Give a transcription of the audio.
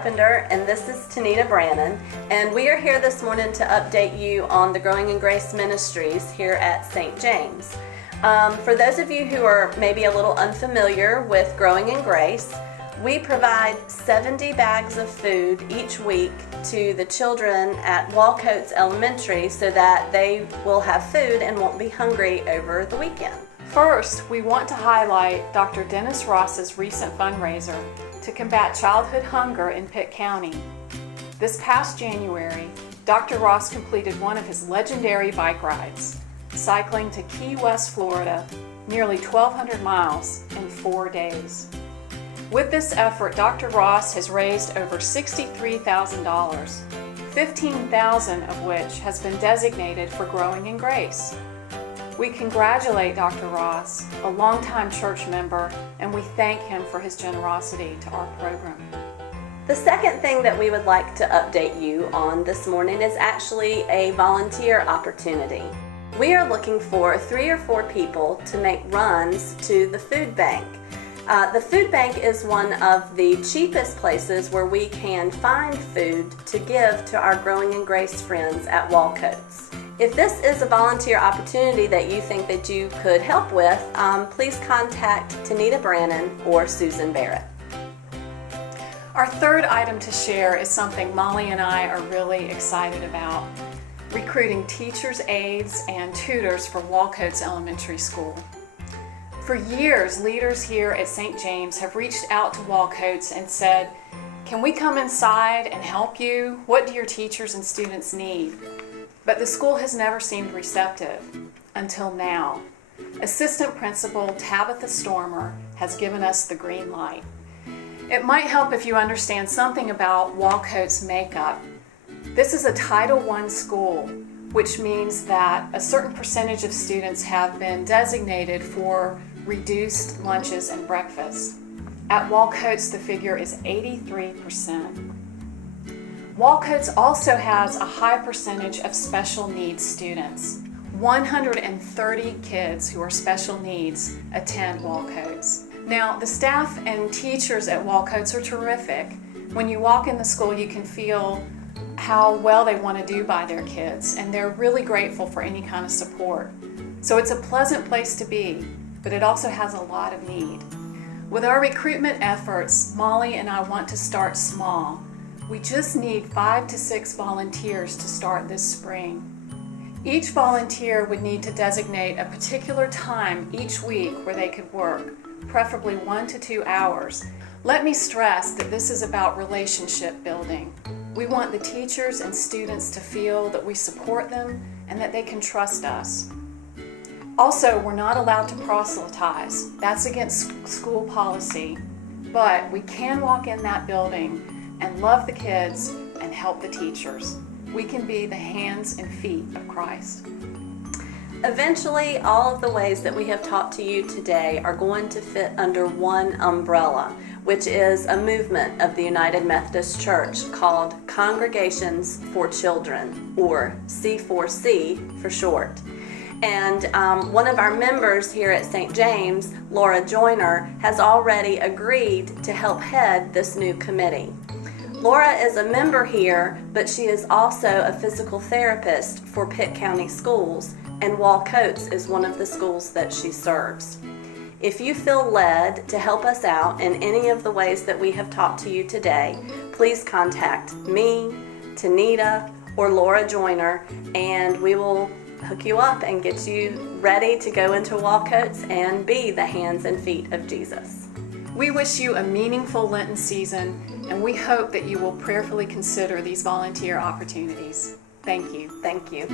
Carpenter, and this is Tonita Branan, and we are here this morning to update you on the Growing in Grace Ministries here at St. James. For those of you who are maybe a little unfamiliar with Growing in Grace, we provide 70 bags of food each week to the children at Walcoats Elementary so that they will have food and won't be hungry over the weekend. First, we want to highlight Dr. Dennis Ross's recent fundraiser to combat childhood hunger in Pitt County. This past January, Dr. Ross completed one of his legendary bike rides, cycling to Key West, Florida, nearly 1,200 miles in 4 days. With this effort, Dr. Ross has raised over $63,000, $15,000 of which has been designated for Growing in Grace. We congratulate Dr. Ross, a longtime church member, and we thank him for his generosity to our program. The second thing that we would like to update you on this morning is actually a volunteer opportunity. We are looking for 3 or 4 people to make runs to the food bank. The food bank is one of the cheapest places where we can find food to give to our Growing in Grace friends at Walcoats. If this is a volunteer opportunity that you think that you could help with, please contact Tonita Branan or Susan Barrett. Our third item to share is something Molly and I are really excited about: recruiting teachers, aides, and tutors for Walcoats Elementary School. For years, leaders here at St. James have reached out to Walcoats and said, "Can we come inside and help you? What do your teachers and students need?" But the school has never seemed receptive until now. Assistant Principal Tabitha Stormer has given us the green light. It might help if you understand something about Walcoats' makeup. This is a Title I school, which means that a certain percentage of students have been designated for reduced lunches and breakfasts. At Walcoats, the figure is 83%. Walcoats also has a high percentage of special needs students. 130 kids who are special needs attend Walcoats. Now, the staff and teachers at Walcoats are terrific. When you walk in the school, you can feel how well they want to do by their kids, and they're really grateful for any kind of support. So it's a pleasant place to be, but it also has a lot of need. With our recruitment efforts, Molly and I want to start small. We just need 5 to 6 volunteers to start this spring. Each volunteer would need to designate a particular time each week where they could work, preferably 1 to 2 hours. Let me stress that this is about relationship building. We want the teachers and students to feel that we support them and that they can trust us. Also, we're not allowed to proselytize. That's against school policy. But we can walk in that building and love the kids and help the teachers. We can be the hands and feet of Christ. Eventually, all of the ways that we have talked to you today are going to fit under one umbrella, which is a movement of the United Methodist Church called Congregations for Children, or C4C for short. And one of our members here at St. James, Laura Joyner, has already agreed to help head this new committee. Laura is a member here, but she is also a physical therapist for Pitt County Schools, and Walcoats is one of the schools that she serves. If you feel led to help us out in any of the ways that we have talked to you today, please contact me, Tonita, or Laura Joyner, and we will hook you up and get you ready to go into Walcoats and be the hands and feet of Jesus. We wish you a meaningful Lenten season, and we hope that you will prayerfully consider these volunteer opportunities. Thank you. Thank you.